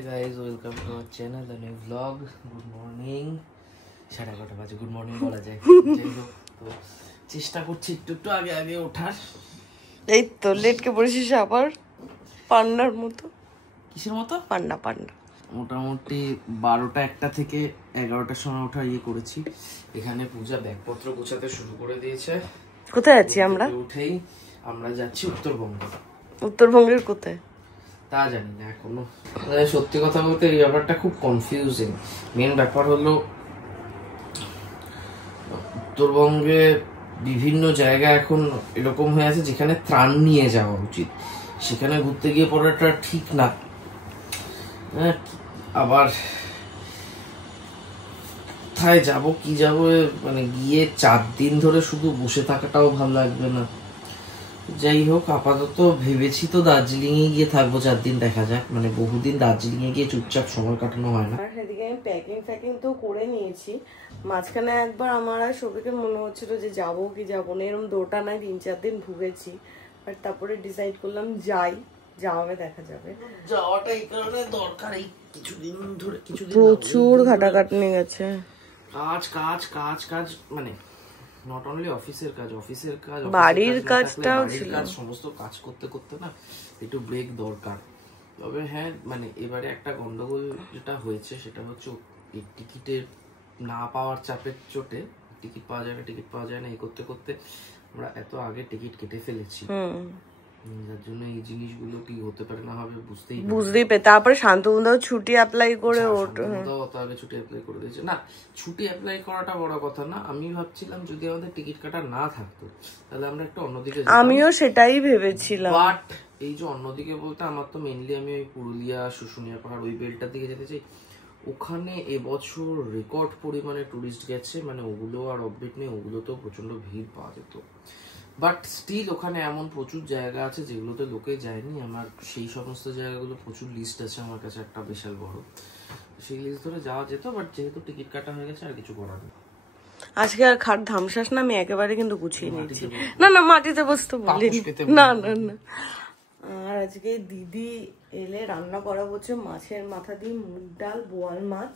Hi guys, welcome to our channel, a new vlog. Good morning. 11:30 বাজে good morning বলা যায়। যাই হোক, তো চেষ্টা করছি একটু আগে আগে ওঠার। এই তো লেটকে পড়েছিস আবার পান্নার মতো। কিসের মতো? পান্না। মোটামুটি 12টা 1টা থেকে 11টার সময় ওঠা করেছি। এখানে পূজা ব্যাগপত্র গোছাতে শুরু করে দিয়েছে। কোথায় আছি আমরা? উঠেই আমরা যাচ্ছি উত্তরবঙ্গ। উত্তরবঙ্গের কোথায় তা জানি না এখনো। সত্যি কথা বলতে এই ব্যাপারটা খুব কনফিউজিং। মেন ব্যাপার হলো উত্তরবঙ্গে বিভিন্ন জায়গা এখন এরকম হয়ে আছে যেখানে ত্রাণ নিয়ে যাওয়া উচিত, সেখানে ঘুরতে গিয়ে পড়াটা ঠিক না। হ্যাঁ, আবার কোথায় যাব কি যাব, মানে গিয়ে 4 দিন ধরে শুধু বসে থাকাটাও ভালো লাগবে না। যাই হোক, আপাতত ভেবেছি তো দার্জিলিং এ গিয়ে থাকবো 4 দিন, দেখা যাক। মানে বহুদিন দার্জিলিং এ গিয়ে চুপচাপ সময় কাটানো হয় না। আর সেদিকে আমি প্যাকিং তো করে নিয়েছি। মাঝখানে একবার আমার আর সবিকে মনে হচ্ছিল যে যাবো কি যাবো না, এরকম দোটা নাই 3-4 দিন ভুগেছি। বাট তারপরে ডিসাইড করলাম যাওয়াবে দেখা যাবে। যাওয়াটা এই কারণে দরকার, এই কিছুদিন ধরে প্রচুর ঘাটাঘাটনি গেছে। কাজ মানে নট অনলি অফিসের কাজ, বাড়ির কাজটাও ছিল। সমস্ত কাজ করতে করতে না একটু ব্রেক দরকার। তবে হ্যাঁ, মানে এবারে একটা গন্ডগোল যেটা হয়েছে সেটা হচ্ছে এই টিকিটের না পাওয়ার চাপের চোটে টিকিট পাওয়া যায় না এই করতে করতে আমরা এত আগে টিকিট কেটে ফেলেছি। যার জন্য এই জিনিসগুলো কি হতে পারে না হবে বুঝতেই পারে। তারপরে শান্তনুদাও ছুটি অ্যাপ্লাই করে ছুটি অ্যাপ্লাই করে দিয়েছে। না, ছুটি অ্যাপ্লাই করাটা বড় কথা না। আমি ভাবছিলাম যদি আমাদের টিকিট কাটা না থাকতো তাহলে আমরা একটু অন্যদিকে যেতাম। আমিও সেটাই ভেবেছিলাম। বাট এই যে অন্যদিকে বলতে আমার তো মেইনলি আমি ওই পুরুলিয়া শুশুনিয়া পাহাড় ওই বেলটার দিকে যেতে চাই। ওখানে এবছর রেকর্ড পরিমাণে টুরিস্ট গেছে, মানে ওগুলো আর আপডেট নেই, ওগুলোতেও প্রচন্ড ভিড় পাওয়া যেত। বাট স্টিল ওখানে এমন প্রচুর জায়গা আছে যেগুলোতে লোকে যায়নি। আমার সেই সমস্ত জায়গাগুলো প্রচুর লিস্ট আছে আমার কাছে, একটা বিশাল বড়। সেই লিস্ট ধরে যাওয়া যেত, বাট যেহেতু টিকিট কাটা হয়ে গেছে আর কিছু করার নেই। আজকে আর খাট ধামসাস না, আমি একেবারে কিন্তু গুছিয়ে নিয়েছি। না মাটিতে বসতে বলিনি, না। আর আজকে দিদি এলে রান্না করা হচ্ছে মাছের মাথা দিয়ে মুগ ডাল, বোয়াল মাছ।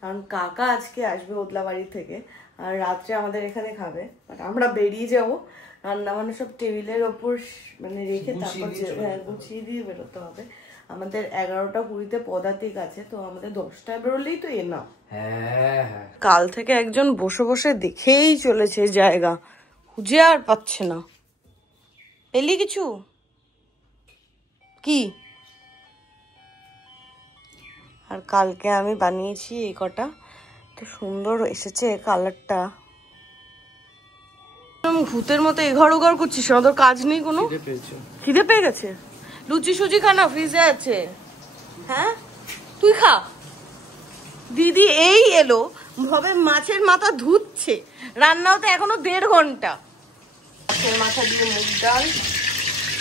কারণ কাকা আজকে আসবে ওদলাবাড়ি থেকে, আর রাত্রে আমাদের এখানে খাবে। বাট আমরা বেরিয়ে যাবো, রান্না মানে সব টেবিলের ওপর মানে রেখে তারপর গুছিয়ে দিয়ে বেরোতে হবে। আমাদের 11টা 20-তে পদাতিক আছে, তো আমাদের 10টায় বেরোলেই তো না। কাল থেকে একজন বসে বসে দেখেই চলেছে জায়গা, খুঁজে আর পাচ্ছে না। পেলি কিছু কি? আর কালকে আমি বানিয়েছি এই কটা, তো সুন্দর এসেছে কালারটা। ভূতের মতো এঘর ওঘর করছিস, তোর কাজ নেই কোনো? খিদে পেয়ে গেছে? লুচি সুজি খানা ফ্রিজে আছে। হ্যাঁ তুই খা। দিদি এই এলো, ভাবে মাছের মাথা ধুচ্ছে, রান্নাও তো এখনো 1.5 ঘন্টা। মাছের মাথা দিয়ে মুগ ডাল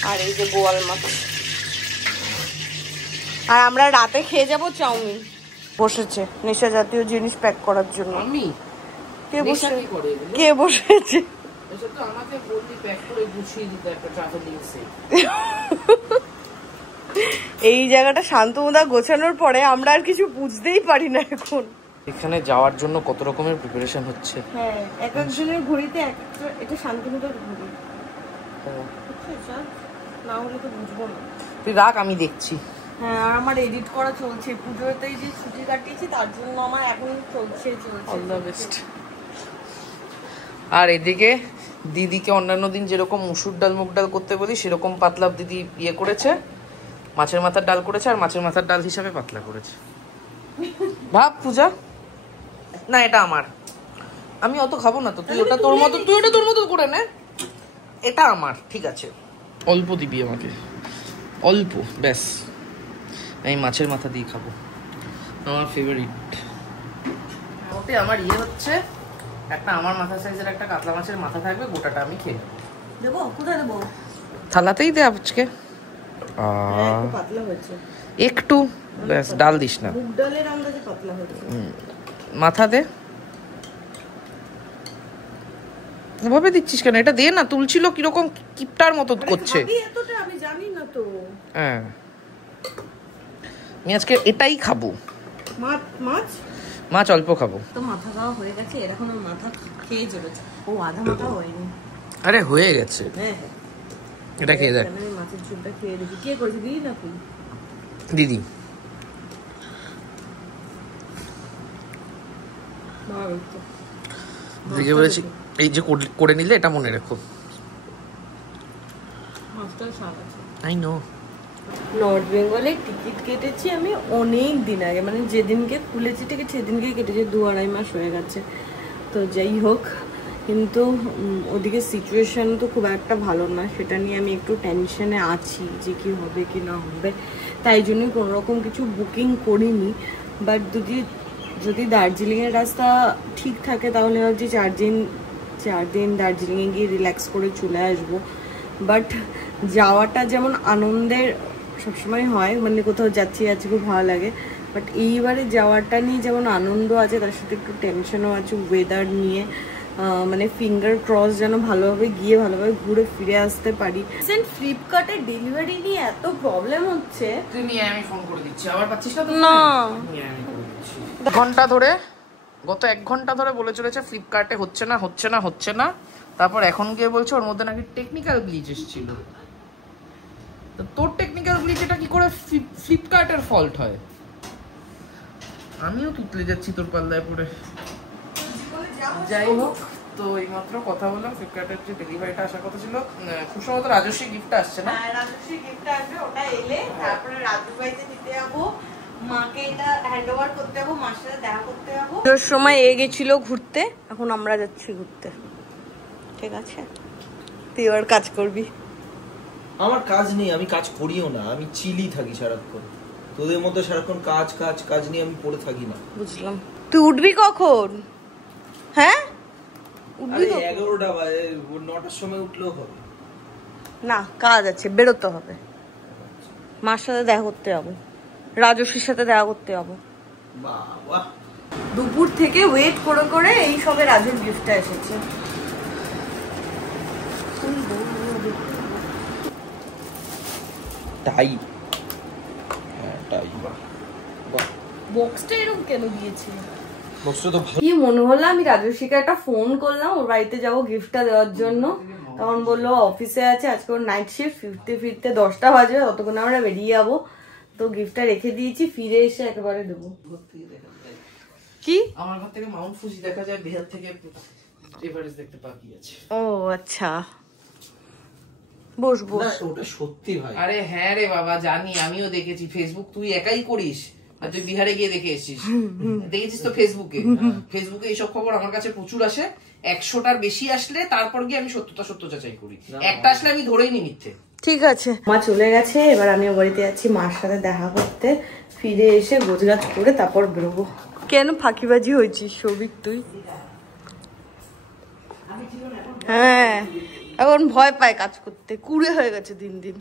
আর এই যে বোয়াল মাছ। আর আমরা রাতে খেয়ে যাবো চাউমিন। বসেছে নেশা জাতীয় জিনিস প্যাক করার জন্য। কে বসেছে? এই জায়গাটা শান্তনুদা গোছানোর পরে আমরা আর কিছু বুঝতেই পারি না এখন। এখানে যাওয়ার জন্য কত রকমের প্রিপারেশন হচ্ছে। হ্যাঁ, এক একজনের ঘড়িতে এক একটা। এটা শান্তনুদার ঘড়ি, না হলে তো বুঝবো না। তুই রাখ, আমি দেখছি। হ্যাঁ, আর আমার এডিট করা চলছে। পুজোতেই যে ছুটি কাটিয়েছি তার জন্য আমার এখন চলছে। All the best. আর এদিকে দিদিকে অন্যান্য দিন যেরকম মুসুর ডাল মুগ ডাল করতে বলি সেরকম পাতলা দিদি ইয়ে করেছে, মাছের মাথার ডাল করেছে, আর মাছের মাথার ডাল হিসাবে পাতলা করেছে। ভাব পূজা, না এটা আমার, আমি অত খাবো না তো। তুই ওটা তোর মতো করে নে, এটা আমার, ঠিক আছে? অল্প দিবি আমাকে, অল্প ব্যাস। আমি মাছের মাথা দিয়ে খাবো, আমার ফেভারিট। ওতে আমার ইয়ে হচ্ছে একটা আমার মাথা সাইজের একটা কাতলা মাছের মাথা থাকবে, গোটাটা আমি খেয়ে দেবো। কোথায় দেবো? থালাতেই দে আজকে। পাতলা হয়েছে একটু, ব্যাস। ডাল দিস না, মুগ ডালের আন্দাজে পাতলা হয়েছে। মাথা দে। এভাবে দিচ্ছিস কেন? এটা দে না, তুলছিল কিরকম কিপটার মতো করছে। আমি জানি না তো। হ্যাঁ, আমি আজকে এটাই খাবো। মাছ অল্প খাবো। তো মাথা খাওয়া হয়ে গেছে, এরকম মাথা খেয়ে চলেছে। ও আধা মাথা হয়নি। আরে হয়ে গেছে। হ্যাঁ এটা খেয়ে দেখ। আমি মাছের ঝোলটা খেয়ে দেখি। কে করেছে, দিদি না তুই? দিদি। দিদিকে বলেছি এই যে করে নিলে এটা মনে রেখো। I know. নর্থ বেঙ্গলে টিকিট কেটেছি আমি অনেক দিন আগে, মানে যেদিনকে খুলেছি টিকিট সেদিনকেই কেটেছি, 2-2.5 মাস হয়ে গেছে। তো যাই হোক, কিন্তু ওদিকে সিচুয়েশন তো খুব একটা ভালো না, সেটা নিয়ে আমি একটু টেনশনে আছি যে কি হবে কি না হবে। তাই জন্যই কোনোরকম কিছু বুকিং করিনি। বাট যদি দার্জিলিংয়ের রাস্তা ঠিক থাকে তাহলে ভাবছি 4 দিন দার্জিলিংয়ে গিয়ে রিল্যাক্স করে চলে আসবো। বাট যাওয়াটা যেমন আনন্দের সবসময় হয়, মানে কোথাও যাচ্ছি খুব ভালো লাগে, বাট এইবারে যাওয়াটা নিয়ে যেমন আনন্দ আছে তার সাথে একটু টেনশনও আছে ওয়েদার নিয়ে। মানে ফিঙ্গার ক্রস যেন ভালোভাবে গিয়ে ভালোভাবে ঘুরে ফিরে আসতে পারি। ফ্লিপকার্টের ডেলিভারি নিয়ে এত প্রবলেম হচ্ছে। আমি ফোন করে দিচ্ছি, আবার পাচ্ছিস না? না, ঘন্টা ধরে গত 1 ঘন্টা ধরে বলে চলেছে ফ্লিপকার্টে হচ্ছে না। তারপর এখন গিয়ে বলছে ওর মধ্যে নাকি টেকনিক্যাল গ্লিচ এসেছিল। তোর টেকনিক্যাল গ্লিচ এটা কি করে ফ্লিপকার্টের ফল্ট হয়? আমিও তুতলে যাচ্ছি তোর পাল্লায় পড়ে। যাই হোক, তো এইমাত্র কথা বললাম ফ্লিপকার্টের যে ডেলিভারিটা আসার কথা ছিল, খুব সম্ভবত রাজস্বী গিফট আসছে না? রাজস্বী গিফট আসবে, ওটা এলে তারপরে রাজু ভাইতে দিতে যাবো, মাকে এটা হ্যান্ডওভার করতে যাবো, মার সাথে দেখা করতে যাবো। ওই সময় গেছিল ঘুরতে, এখন আমরা যাচ্ছি ঘুরতে। ঠিক আছে, তুই আর কাজ করবি। আমার কাজ নেই, আমি কাজ করিও না, আমি চিলি থাকি সারাক্ষণ। তোদের মতো সারাক্ষণ কাজ কাজ কাজ নিয়ে আমি পড়ে থাকি না। বুঝলাম। তুই উঠবি কখন? হ্যাঁ, উঠবি 11টা বাজে, 9টার সময় উঠলেও হবে না? কাজ আছে, বেরোতে হবে। মার সাথে দেখা করতে যাবো, রাজস্বীর সাথে দেখা করতে যাবো। বাবা, দুপুর থেকে ওয়েট করে করে এই সবে রাজুর গিফটটা এসেছে। তাই তাই বক্সটা এরকম কেন দিয়েছে? বক্সটা তো কি মনে হলো, আমি রাজস্বীকে একটা ফোন করলাম ওর বাড়িতে যাবো গিফটটা দেওয়ার জন্য। তখন বললো অফিসে আছে, আজকে ওর নাইট শিফট, ফিরতে 10টা বাজবে, ততক্ষণ আমরা বেরিয়ে যাবো। তো গিফটটা রেখে দিয়েছি, ফিরে এসে একেবারে দেবো। কি আমার ঘর থেকে মাউন্ট ফুজি দেখা যায়, বিহার থেকে এভারেস্ট দেখতে বাকি আছে। ও আচ্ছা, বসবো। ওটা সত্যি ভাই। আরে হ্যাঁ রে বাবা, জানি, আমিও দেখেছি। ফেসবুক তুই একাই করিস আর তুই বিহারে গিয়ে দেখে এসেছিস? দেখেছিস তো ফেসবুকে এইসব খবর আমার কাছে প্রচুর আসে। 100টার বেশি আসলে তারপর গিয়ে আমি সত্য যাচাই করি। একটা আসলে আমি ধরেই নি মিথ্যে। ঠিক আছে, মা চলে গেছে, এবার আমি বাড়িতে যাচ্ছি মার সাথে দেখা করতে। ফিরে এসে গোছগাছ করে তারপর বেরোবো। কেন ফাঁকিবাজি হয়েছিস সৌভিক তুই? হ্যাঁ, এখন ভয় পায় কাজ করতে, কুড়ে হয়ে গেছে দিন দিন।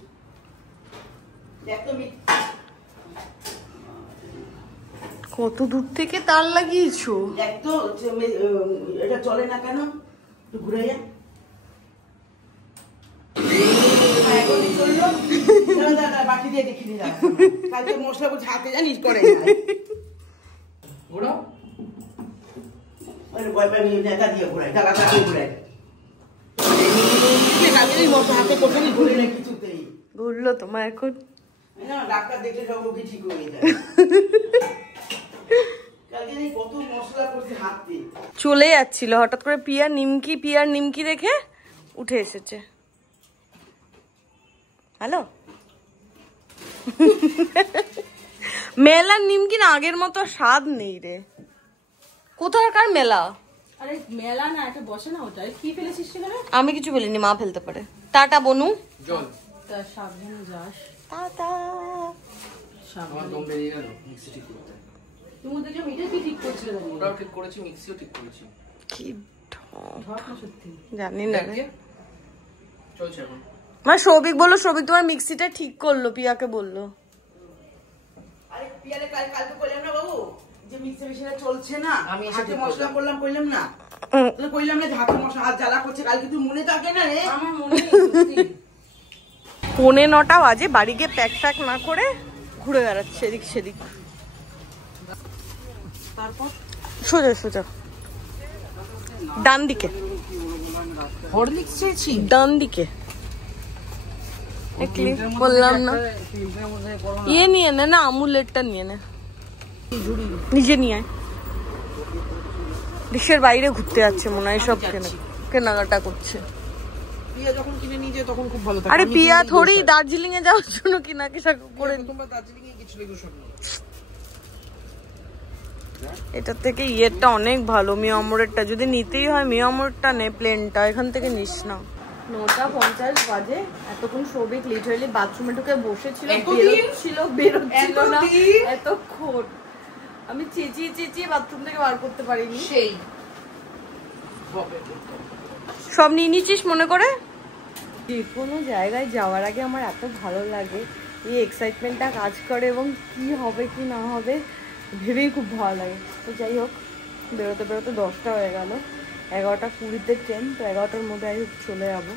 কত দূর থেকে তার লাগিয়েছো? এটা চলে না কেন? ঘুরে যা। বাটি দিয়ে দেখি কালকে মশলা করছে হাতে, জানিস করে ভয় পাই নেতা দিয়ে ঘুরাই, টাকা দিয়ে ঘুরাই। বললো তোমার এখন ডাক্তার দেখলে সব রোগী ঠিক হয়ে যায়। চলে যাচ্ছিল হঠাৎ করে পিয়ার নিমকি দেখে উঠে এসেছে। হ্যালো, মেলার নিমকি না আগের মতো স্বাদ নেই রে। কোথাকার মেলা? আরে মেলা না, এটা বসে না, ওটা কি ফেলেছিস সেখানে? আমি কিছু বলিনি, মা ফেলতে পারে। টাটা বনু, জল তা সাবধানে যাস। টাটা। আমার দম বেরিয়ে গেল, মিক্সি ঠিক করতে। তুমি দেখো মিটার কি ঠিক করছিল? ওটাও ঠিক করেছি, মিক্সিও ঠিক করেছি। কি ঢক না সত্যি জানি না রে। চলছে এখন। মা সৌভিক বললো, সৌভিক তোমার মিক্সিটা ঠিক করলো, পিয়াকে বললো। আরে পিয়ারে কালকে কইলাম না বাবু যে মিক্সি মেশিনটা চলছে না, আমি হাতে মশলা করলাম, কইলাম না হাতে মশলা হাত জ্বালা করছে, কালকে তুই মনে থাকে না রে? আমার মনে নেই। 9:45 বাজে, বাড়ি গিয়ে প্যাক না করে ঘুরে বেড়াচ্ছে এদিক সেদিক। তারপর সোজা সোজা ডান দিকে, হরলিক্স চেয়েছি ডান দিকে। বললাম না ইয়ে নিয়ে নে না, আমুলেরটা নিয়ে নে, নিজে নিয়ে আয়। দেশের বাইরে ঘুরতে যাচ্ছে মনে হয়, সব কেনাকাটা করছে। পিয়া যখন কিনে নিয়ে যায় তখন খুব ভালো থাকে। আরে পিয়া থোড়ি দার্জিলিং এ যাওয়ার জন্য কেনাকাটা করে। তোমরা দার্জিলিং এ গেছিলে গো সব। এটার থেকে ইয়েরটা অনেক ভালো, মিয়ামোরেরটা। যদি নিতেই হয় মিয়ামোরেরটা নে, প্লেনটা এখান থেকে নিস না। 9:50 বাজে, এতক্ষণ সৌভিক লিটারালি বাথরুমে ঢুকে বসেছিল, বেরোচ্ছিল না এতক্ষণ। আমি চেঁচিয়ে চেঁচিয়ে বাথরুম থেকে বার করতে পারিনি। সেই সব নিয়ে নিচ্ছিস মনে করে। যে কোনো জায়গায় যাওয়ার আগে আমার এত ভালো লাগে, এই এক্সাইটমেন্টটা কাজ করে, এবং কি হবে কি না হবে ভেবেই খুব ভালো লাগে। তো যাই হোক, বেরোতে বেরোতে 10টা হয়ে গেল, 11:20 ট্রেন, তো 11টার মধ্যে আমি চলে যাবো।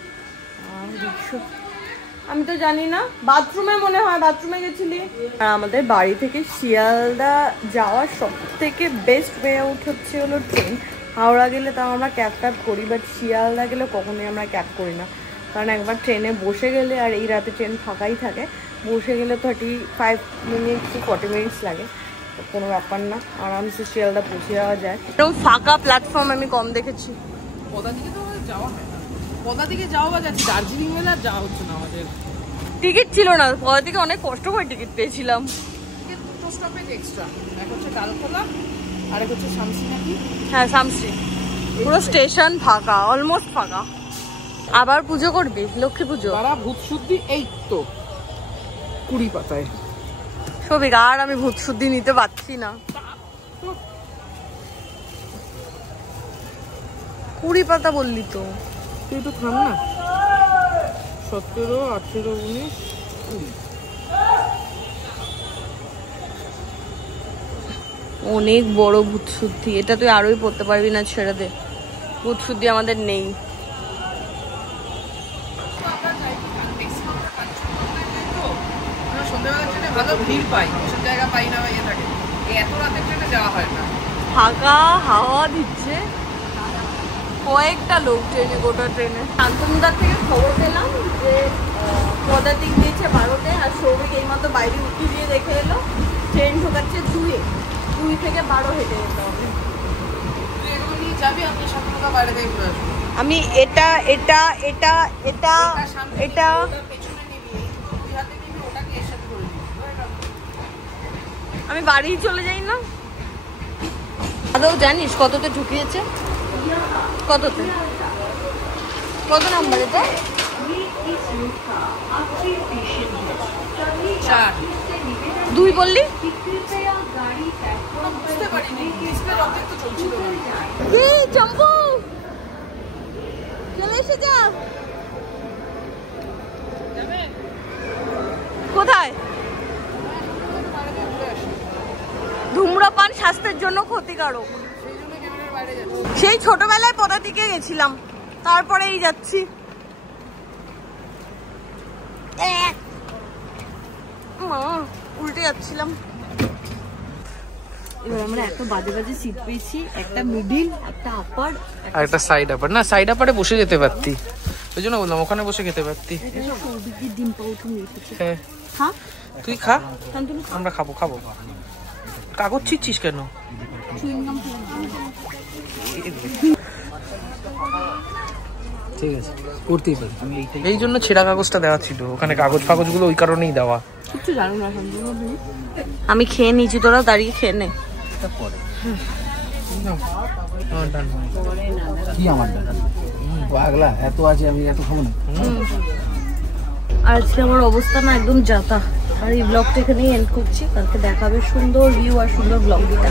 আমি তো জানি না, বাথরুমে মনে হয় বাথরুমে গেছিলি। আর আমাদের বাড়ি থেকে শিয়ালদা যাওয়ার সব থেকে বেস্ট ওয়ে আউট হচ্ছে হলো ট্রেন। হাওড়া গেলে তাও আমরা ক্যাব ট্যাব করি, বাট শিয়ালদা গেলে কখনোই আমরা ক্যাব করি না। কারণ একবার ট্রেনে বসে গেলে, আর এই রাতে ট্রেন ফাঁকাই থাকে, বসে গেলে 35 মিনিট to 40 মিনিটস লাগে, তো কোনো ব্যাপার না, আরামসে শিয়ালদা পৌঁছে যাওয়া যায়। এরকম ফাঁকা প্ল্যাটফর্ম আমি কম দেখেছি। পদা দিকে তো যাওয়া হয় না, পদা দিকে যাওয়া যাচ্ছে, দার্জিলিং মেলে আর যাওয়া হচ্ছে না আমাদের। টিকিট ছিল না, পদা থেকে অনেক কষ্ট করে টিকিট পেয়েছিলাম। দুটো স্টপেজ এক্সট্রা, এক হচ্ছে ডালখোলা আর এক হচ্ছে শামসি নাকি। হ্যাঁ শামসি, পুরো স্টেশন ফাঁকা, অলমোস্ট ফাঁকা। আবার পুজো করবি, লক্ষ্মী পুজো? তারা ভূত শুদ্ধি এই তো 20 পাতায়। সবিক আর আমি ভূত শুদ্ধি নিতে পারছি না। 20 পাতা বললি তো, তুই তো থাম না। 17, 18, 19, 20। অনেক বড় ভূত শুদ্ধি, এটা তুই আরোই পড়তে পারবি না, ছেড়ে দে। ভূত শুদ্ধি আমাদের নেই। সন্ধ্যাবেলা ট্রেনে ভালো ভিড় পাই, বসার জায়গা পাই না, ইয়ে থাকে। এত রাতের ট্রেনে যাওয়া হয় না। ফাঁকা হাওয়া দিচ্ছে, কয়েকটা লোক ট্রেনে, গোটা ট্রেনে। শান্তনুদার থেকে খবর পেলাম যে পদাতিক দিয়েছে 12টে, আর সৌভিক এই মতো বাইরে উঠি দিয়ে দেখে এলো ট্রেন ঢোকাচ্ছে 2 থেকে 12 হেঁটে যেতে হবে। তুই এগুলো নিয়ে যাবি, আমি সকালবেলা বাইরে থেকে ঘুরে আসবো। আমি এটা এটা এটা এটা এটা পেছনে নিবি, দুই হাতে নিবি, ওটাকে এর সাথে করে দিবি। আমি বাড়ি চলে যাই না। আদৌ জানিস কততে ঢুকিয়েছে? কততে? কত নাম্বারে? তো 4 2 বললি? বুঝতে পারিনি, ডিসপ্লে অবজেক্ট তো চলছিল না। কি চম্পু চলে এসে যা। কোথায়? ধূম্রপান স্বাস্থ্যের জন্য ক্ষতিকারক, সেই ছোটবেলায় পদাতিকে গেছিলাম, তারপরেই যাচ্ছি। উল্টে যাচ্ছিলাম। এবার আমরা এত বাজে বাজে সিট পেয়েছি, একটা মিডিল, একটা আপার আর একটা সাইড আপার। না সাইড আপারে বসে যেতে পারতি, ওই জন্য বললাম ওখানে বসে খেতে পারতি। ডিম পাউরুটি এসেছে। হ্যাঁ হ্যাঁ তুই খা, আমরা খাবো। কাগজ ছিচ্ছিস কেন? ঠিক আছে, করতেই পারি। এই জন্য ছেঁড়া কাগজটা দেওয়া ছিল, ওখানে কাগজ ফাগজগুলো ওই কারণেই দেওয়া। কিছু জানো না, আমি খেয়ে নিয়েছি, তোরা দাঁড়িয়ে খেয়ে নে। কি আমার পাগলা এত আছে, আমি এত খাবো না। আজকে আমার অবস্থা না একদম যাতা, আর এই ব্লগটা এখানেই এন্ড করছি। কালকে দেখাবে সুন্দর ভিউ আর সুন্দর ব্লগ দিতে।